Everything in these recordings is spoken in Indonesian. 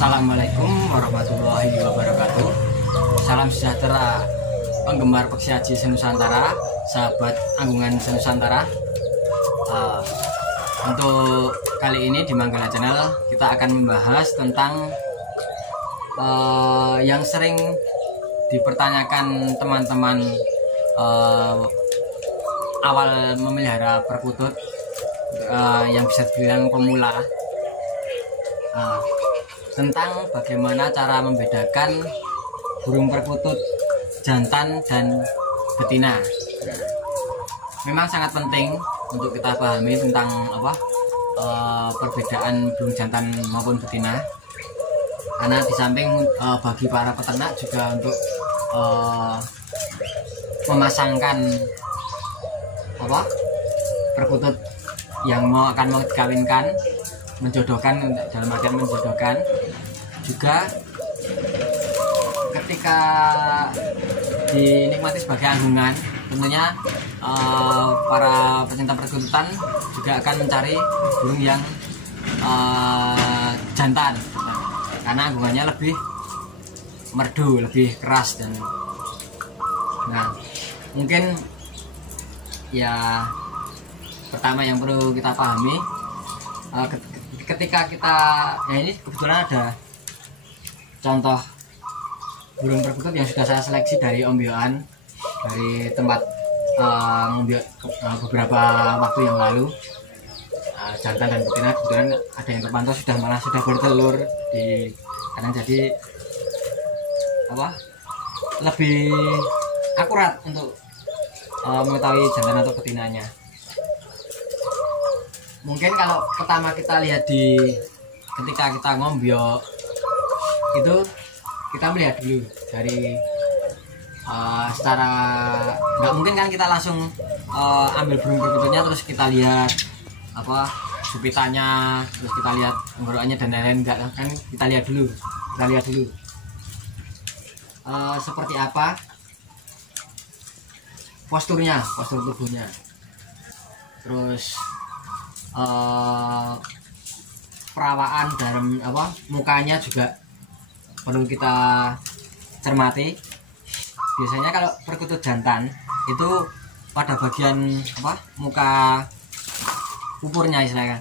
Assalamualaikum warahmatullahi wabarakatuh. Salam sejahtera penggemar Peksi Aji Senusantara, sahabat Anggungan Senusantara. Untuk kali ini di Manggala Channel kita akan membahas tentang yang sering dipertanyakan teman-teman awal memelihara perkutut, yang bisa dibilang pemula, tentang bagaimana cara membedakan burung perkutut jantan dan betina. Memang sangat penting untuk kita pahami tentang perbedaan burung jantan maupun betina, karena di samping bagi para peternak juga untuk memasangkan perkutut yang akan mau dikawinkan, menjodohkan, dalam artian menjodohkan. Juga ketika dinikmati sebagai anggungan, tentunya para pecinta perkututan juga akan mencari burung yang jantan, karena anggungannya lebih merdu, lebih keras. Dan mungkin ya pertama yang perlu kita pahami, ketika kita, ini kebetulan ada contoh burung perkutut yang sudah saya seleksi dari Om Yohan, dari tempat beberapa waktu yang lalu. Jantan dan betina kebetulan ada yang terpantau sudah bertelur di kandang, jadi lebih akurat untuk mengetahui jantan atau betinanya. Mungkin kalau pertama kita lihat ketika kita ngombyok itu, kita melihat dulu dari secara, nggak mungkin kan kita langsung ambil burung perkututnya terus kita lihat supitannya, terus kita lihat tenggorokannya dan lain-lain. Enggak kan, kita lihat dulu seperti apa postur tubuhnya, terus perawaan dalam mukanya juga perlu kita cermati. Biasanya kalau perkutut jantan itu pada bagian muka pupurnya istilahnya,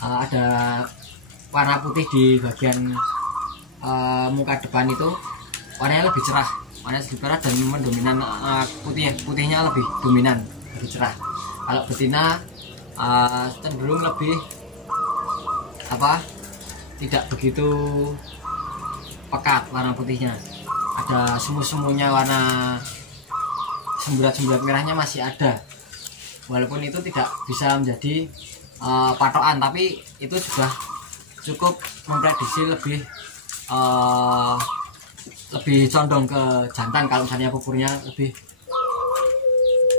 ada warna putih di bagian muka depan, itu warnanya lebih cerah, dan mendominan, putihnya lebih dominan, lebih cerah. Kalau betina cenderung lebih tidak begitu pekat warna putihnya, ada semu-semunya, warna semburat-semburat merahnya masih ada, walaupun itu tidak bisa menjadi patokan, tapi itu sudah cukup memprediksi lebih condong ke jantan kalau misalnya pupurnya lebih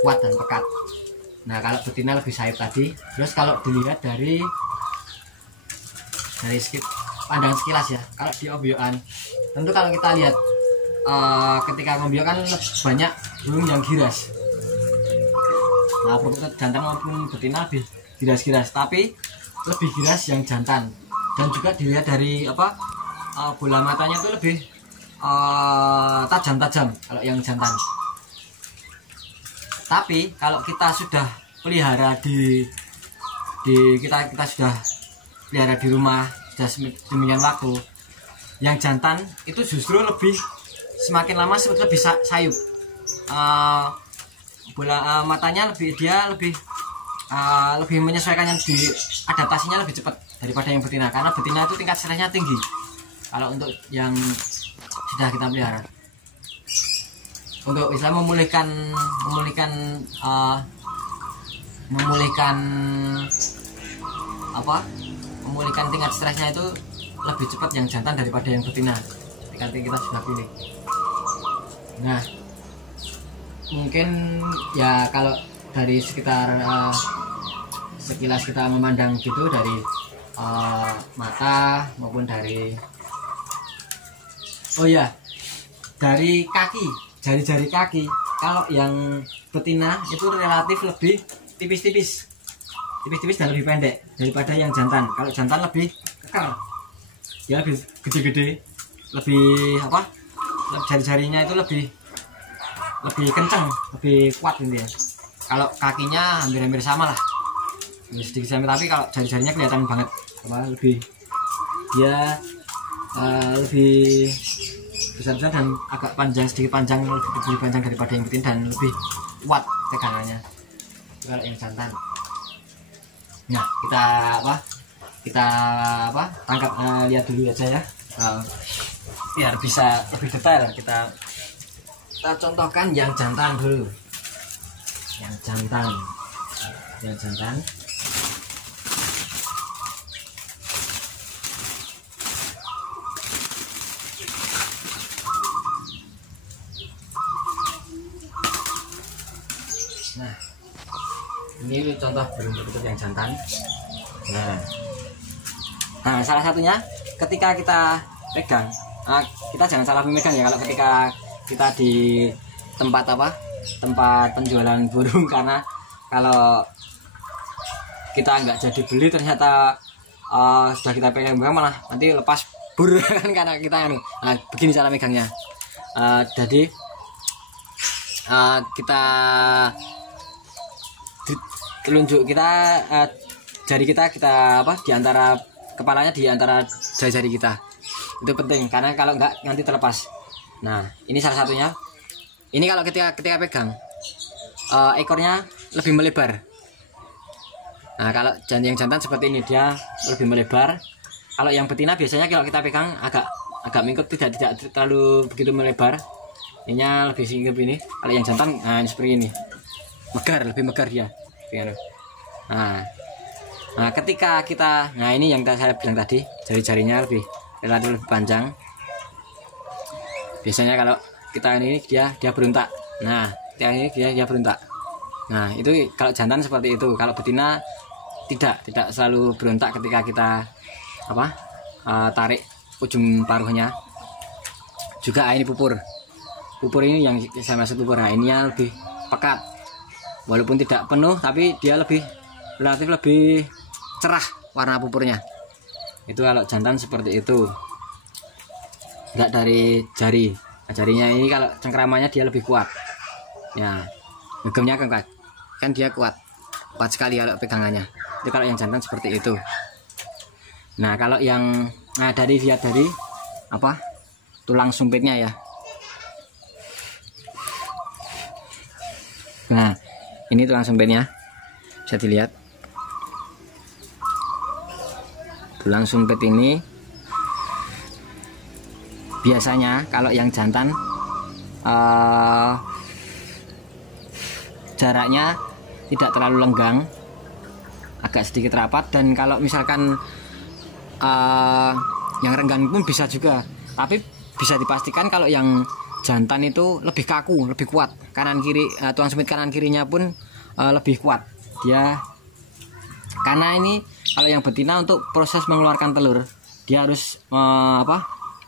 kuat dan pekat. Nah, kalau betina lebih sayap tadi. Terus kalau dilihat dari pandang sekilas ya, kalau di ombyokan, tentu kalau kita lihat ketika ngombyok kan banyak burung yang giras. Nah, perkutut jantan maupun betina lebih giras-giras, tapi lebih giras yang jantan. Dan juga dilihat dari bola matanya itu lebih tajam-tajam kalau yang jantan. Tapi kalau kita sudah pelihara kita sudah pelihara di rumah sudah sedemikian waktu, yang jantan itu justru semakin lama lebih sayup, bola matanya lebih menyesuaikan, yang adaptasinya lebih cepat daripada yang betina, karena betina itu tingkat stresnya tinggi kalau untuk yang sudah kita pelihara. Untuk Islam memulihkan tingkat stresnya itu lebih cepat yang jantan daripada yang betina ketika kita sudah pilih. Nah, mungkin ya kalau dari sekilas kita memandang gitu, dari mata maupun dari dari kaki, jari-jari kaki. Kalau yang betina itu relatif lebih tipis-tipis dan lebih pendek daripada yang jantan. Kalau jantan lebih kekar, dia lebih gede-gede, lebih apa, jari-jarinya itu lebih kencang, lebih kuat gitu ya. Kalau kakinya hampir sama lah, sedikit sama, tapi kalau jari-jarinya kelihatan banget apa, lebih dia lebih besar-besar dan agak panjang, sedikit panjang, lebih panjang daripada yang betina dan lebih kuat pegangannya kalau yang jantan. Nah kita tangkap, lihat dulu aja ya, biar bisa lebih detail. Kita contohkan yang jantan dulu, yang jantan. Nah, ini contoh burung perkutut yang jantan. Nah, salah satunya ketika kita pegang, kita jangan salah memegang ya kalau ketika kita di tempat penjualan burung, karena kalau kita nggak jadi beli ternyata sudah kita pegang malah nanti lepas bur kan, karena kita begini cara megangnya. Jadi kita telunjuk jari kita di antara kepalanya, di antara jari-jari kita, itu penting karena kalau enggak nanti terlepas. Nah, ini salah satunya. Ini kalau ketika pegang, ekornya lebih melebar. Nah, kalau yang jantan seperti ini, dia lebih melebar. Kalau yang betina biasanya kalau kita pegang agak mingkut, tidak terlalu begitu melebar. Ininya lebih singkip ini. Kalau yang jantan, ini seperti ini, lebih megar dia. Nah, ketika kita, ini yang saya bilang tadi, jari-jarinya relatif lebih panjang. Biasanya kalau kita ini dia berontak. Nah, dia berontak. Nah, itu kalau jantan seperti itu. Kalau betina tidak selalu berontak ketika kita tarik ujung paruhnya. Juga ini pupur ini yang saya maksud pupur. Nah, ininya lebih pekat, walaupun tidak penuh tapi dia relatif lebih cerah warna pupurnya. Itu kalau jantan seperti itu, enggak dari jari. Jarinya ini kalau cengkramannya dia lebih kuat ya, gegemnya kan dia kuat sekali kalau pegangannya. Itu kalau yang jantan seperti itu. Nah, kalau yang dari tulang sumpitnya ya. Nah, ini tulang sumpitnya bisa dilihat. Tulang sumpit ini biasanya kalau yang jantan jaraknya tidak terlalu lenggang, agak sedikit rapat. Dan kalau misalkan yang renggang pun bisa juga, tapi bisa dipastikan kalau yang jantan itu lebih kaku, lebih kuat. Kanan kiri, tulang sumpit kanan kirinya pun lebih kuat dia. Karena ini kalau yang betina untuk proses mengeluarkan telur, dia harus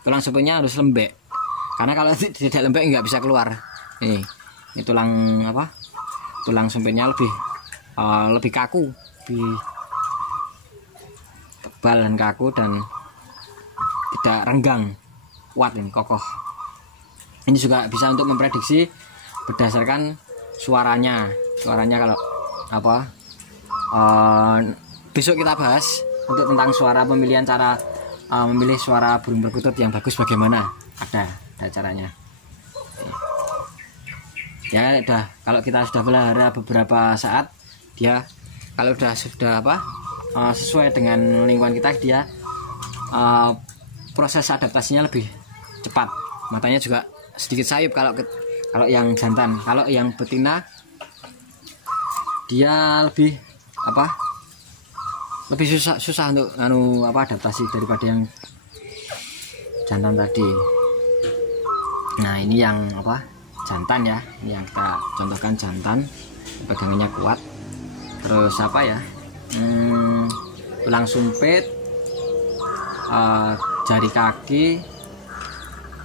tulang sumpitnya harus lembek. Karena kalau tidak lembek nggak bisa keluar. Ini tulang sumpitnya lebih kaku, lebih tebal dan kaku, dan tidak renggang, kuat ini, kokoh. Ini juga bisa untuk memprediksi berdasarkan suaranya kalau besok kita bahas untuk tentang suara, pemilihan cara memilih suara burung perkutut yang bagus bagaimana, ada caranya ya. Kalau kita sudah pelihara beberapa saat, dia kalau sudah sesuai dengan lingkungan kita, dia proses adaptasinya lebih cepat. Matanya juga sedikit sayup kalau yang jantan. Kalau yang betina dia lebih susah untuk adaptasi daripada yang jantan tadi. Nah, ini yang jantan ya, ini yang kita contohkan jantan, pegangannya kuat. Terus tulang sumpit, jari kaki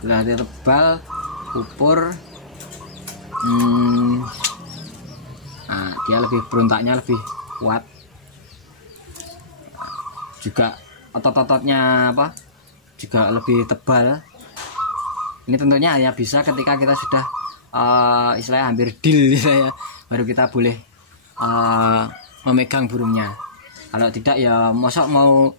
relatif tebal, pupur. Dia berontaknya lebih kuat. Juga otot-ototnya juga lebih tebal. Ini tentunya hanya bisa ketika kita sudah istilahnya hampir deal ya, baru kita boleh memegang burungnya. Kalau tidak ya mosok mau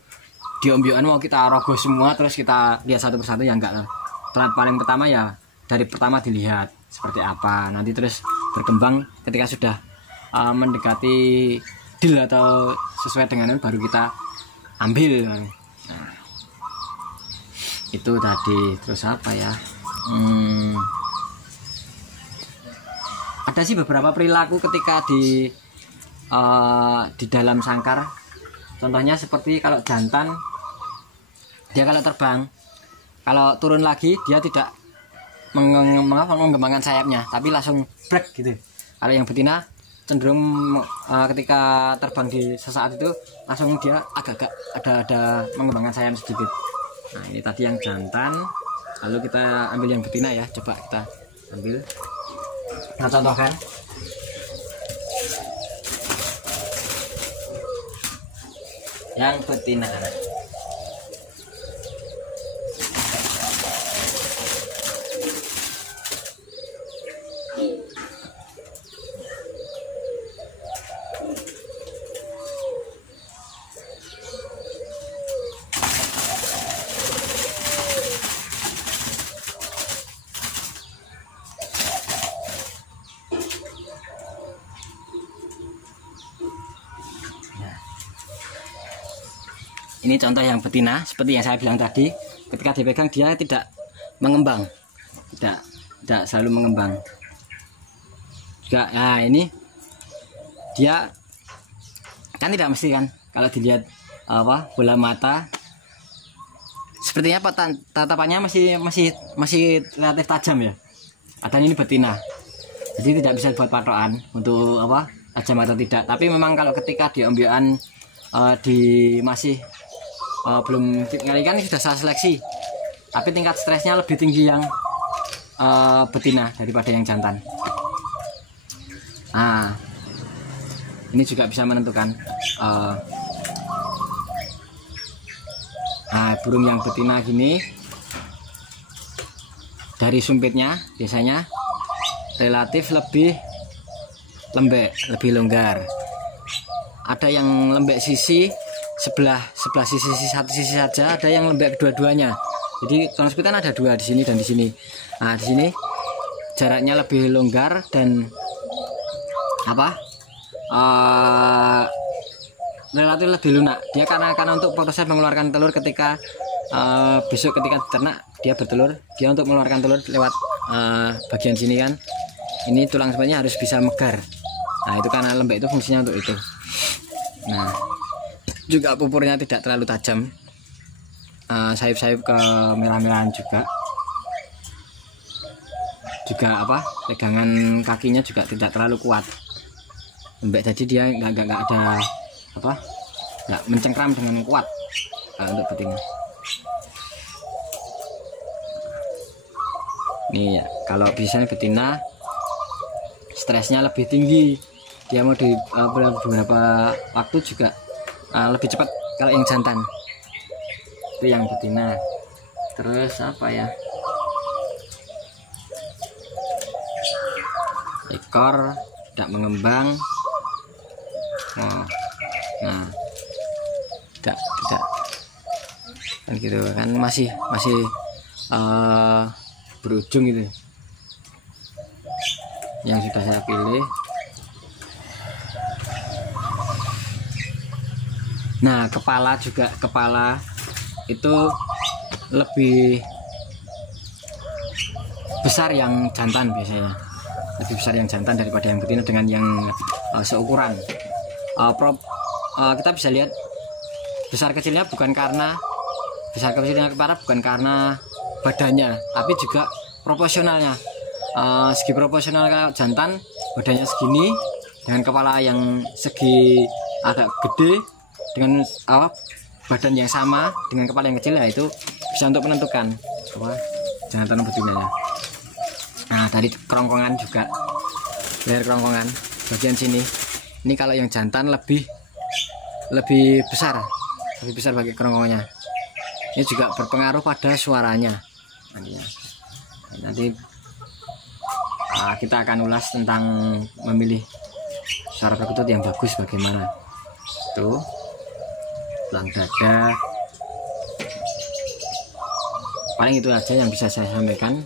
diombyuan mau kita rogoh semua terus kita lihat satu persatu ya enggak lah. Paling pertama ya dari pertama dilihat seperti apa, nanti terus berkembang ketika sudah mendekati deal atau sesuai dengan itu baru kita ambil. Nah, itu tadi. Terus apa ya, ada sih beberapa perilaku ketika di dalam sangkar. Contohnya seperti kalau jantan, dia kalau terbang, kalau turun lagi dia tidak mengembangkan sayapnya, tapi langsung break gitu. Kalau yang betina cenderung ketika terbang di sesaat itu langsung dia agak-agak ada mengembangkan sayap sedikit. Nah ini tadi yang jantan, lalu kita ambil yang betina ya, coba kita ambil. Nah contohkan yang betina. Ini contoh yang betina, seperti yang saya bilang tadi, ketika dipegang dia tidak mengembang, tidak selalu mengembang. Juga, nah ini dia kan tidak mesti kan, kalau dilihat bola mata, sepertinya tatapannya masih relatif tajam ya. Adanya ini betina, jadi tidak bisa buat patokan untuk tajam atau tidak. Tapi memang kalau ketika diombyuan masih belum kali kan sudah saya seleksi, tapi tingkat stresnya lebih tinggi yang betina daripada yang jantan. Nah ini juga bisa menentukan burung yang betina gini, dari sumpitnya biasanya relatif lebih lembek, lebih longgar. Ada yang lembek sisi sebelah sisi, satu sisi saja, ada yang lembek kedua-duanya. Jadi kalau sumpitan ada dua, di sini dan di sini. Nah di sini jaraknya lebih longgar dan relatif lebih lunak. Dia karena untuk proses mengeluarkan telur ketika besok ketika diternak dia bertelur, dia untuk mengeluarkan telur lewat bagian sini kan. Ini tulang sumbatnya harus bisa megar. Nah itu karena lembek itu fungsinya untuk itu. Nah juga pupurnya tidak terlalu tajam, sayup-sayup ke merah-merahan juga pegangan kakinya juga tidak terlalu kuat, lembek, jadi dia nggak ada nggak mencengkram dengan kuat untuk betina. Nih ya, kalau biasanya betina stresnya lebih tinggi, dia mau di beberapa waktu juga lebih cepat kalau yang jantan. Itu yang betina. Terus apa ya, ekor tidak mengembang. Nah tidak kan gitu kan, masih berujung gitu yang sudah saya pilih. Nah kepala itu lebih besar yang jantan, biasanya lebih besar yang jantan daripada yang betina dengan yang seukuran. Kita bisa lihat besar kecilnya kepala bukan karena badannya, tapi juga proporsionalnya. Segi proporsional, kalau jantan badannya segini dengan kepala yang segi agak gede dengan badan yang sama dengan kepala yang kecil, ya itu bisa untuk menentukan jantan betinanya. Nah dari kerongkongan juga, leher kerongkongan bagian sini, ini kalau yang jantan lebih besar bagi kerongkongannya. Ini juga berpengaruh pada suaranya. Nanti kita akan ulas tentang memilih suara perkutut yang bagus bagaimana. Tuh, tulang dada. Paling itu aja yang bisa saya sampaikan.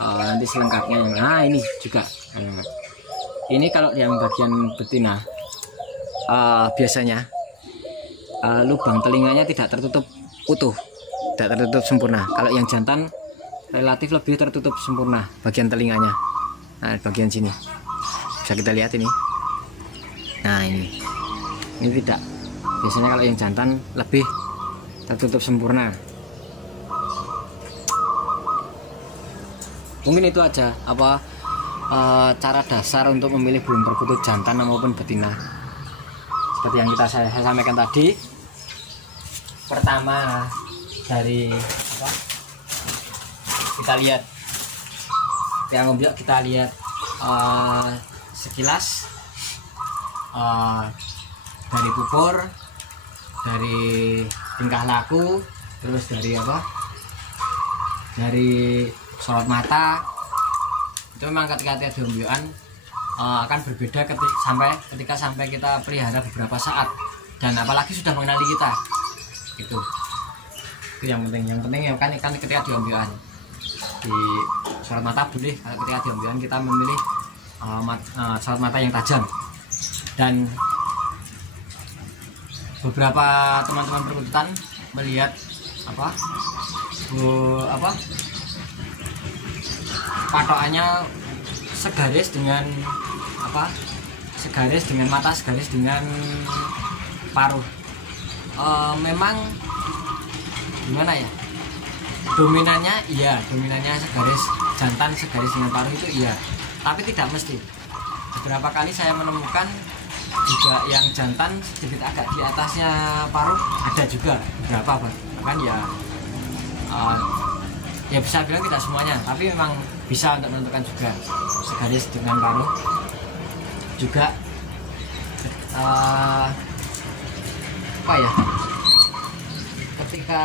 Nanti selengkapnya yang ini juga. Ini kalau yang bagian betina biasanya lubang telinganya tidak tertutup utuh, tidak tertutup sempurna. Kalau yang jantan relatif lebih tertutup sempurna bagian telinganya. Nah, bagian sini bisa kita lihat ini. Nah, ini tidak. Biasanya kalau yang jantan lebih tertutup sempurna. Mungkin itu aja cara dasar untuk memilih burung perkutut jantan maupun betina. Seperti yang saya sampaikan tadi. Pertama dari kita lihat yang ngombyok, kita lihat sekilas dari pupur, dari tingkah laku, terus dari dari sorot mata. Itu memang ketika di ombyokan akan berbeda ketika sampai kita pelihara beberapa saat, dan apalagi sudah mengenali kita. Itu yang penting ya kan ketika di ombyokan. Di sorot mata boleh, kalau ketika di ombyokan kita memilih sorot mata yang tajam. Dan beberapa teman-teman perkututan melihat patokannya segaris dengan segaris dengan mata, segaris dengan paruh. Memang gimana ya, dominannya segaris jantan, segaris dengan paruh itu iya, tapi tidak mesti. Beberapa kali saya menemukan juga yang jantan sedikit agak di atasnya paruh, ada juga beberapa bahkan ya bisa bilang tidak semuanya, tapi memang bisa untuk menentukan juga segaris dengan paruh. Juga ketika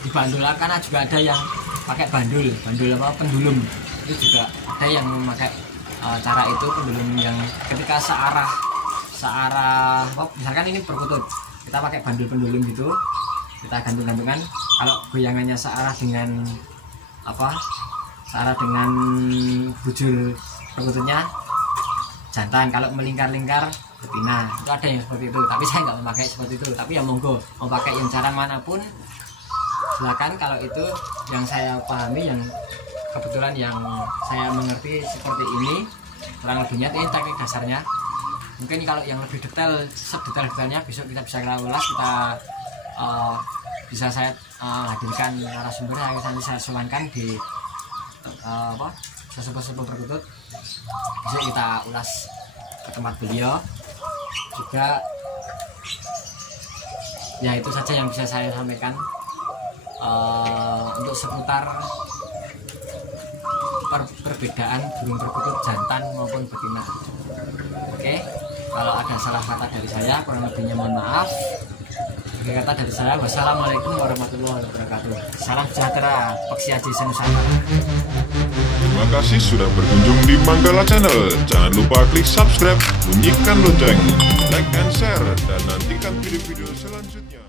dibandul, karena juga ada yang pakai pendulum, itu juga ada yang memakai cara itu, pendulum yang ketika searah misalkan ini perkutut, kita pakai bandul pendulum gitu, kita gantung-gantungan. Kalau goyangannya searah dengan bujur perkututnya jantan, kalau melingkar-lingkar betina. Itu ada yang seperti itu, tapi saya nggak memakai seperti itu. Tapi ya monggo, mau pakai yang cara manapun silakan. Kalau itu yang saya pahami, yang kebetulan yang saya mengerti seperti ini, kurang lebihnya ini teknik dasarnya. Mungkin kalau yang lebih detail, sedetail-detailnya besok kita bisa ulas, bisa saya hadirkan narasumber yang nanti saya sewankan di sesepuh perkutut. Besok kita ulas ke tempat beliau juga. Ya itu saja yang bisa saya sampaikan untuk seputar perbedaan burung perkutut jantan maupun betina. Oke, kalau ada salah kata dari saya, kurang lebihnya mohon maaf. Akhir kata dari saya, wassalamualaikum warahmatullahi wabarakatuh. Salam sejahtera, Peksi Aji Nusantara. Terima kasih sudah berkunjung di Manggala Channel. Jangan lupa klik subscribe, bunyikan lonceng, like and share, dan nantikan video-video selanjutnya.